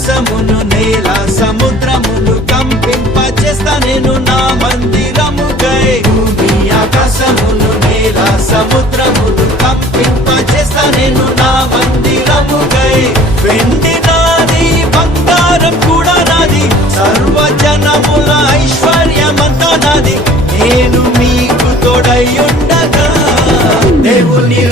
ఆకాశమును నేల సముద్రమును కంపింపచేస్తా నేను నా మందిరముకై. భూమి ఆకాశమును నేల సముద్రమును కంపింపచేస్తా నేను నా మందిరముకై. వెండి నాది, బంగారం కూడా నాది, సర్వజనముల ఐశ్వర్యమంతా నాది. నేను మీకు తోడై ఉండగా దేవుని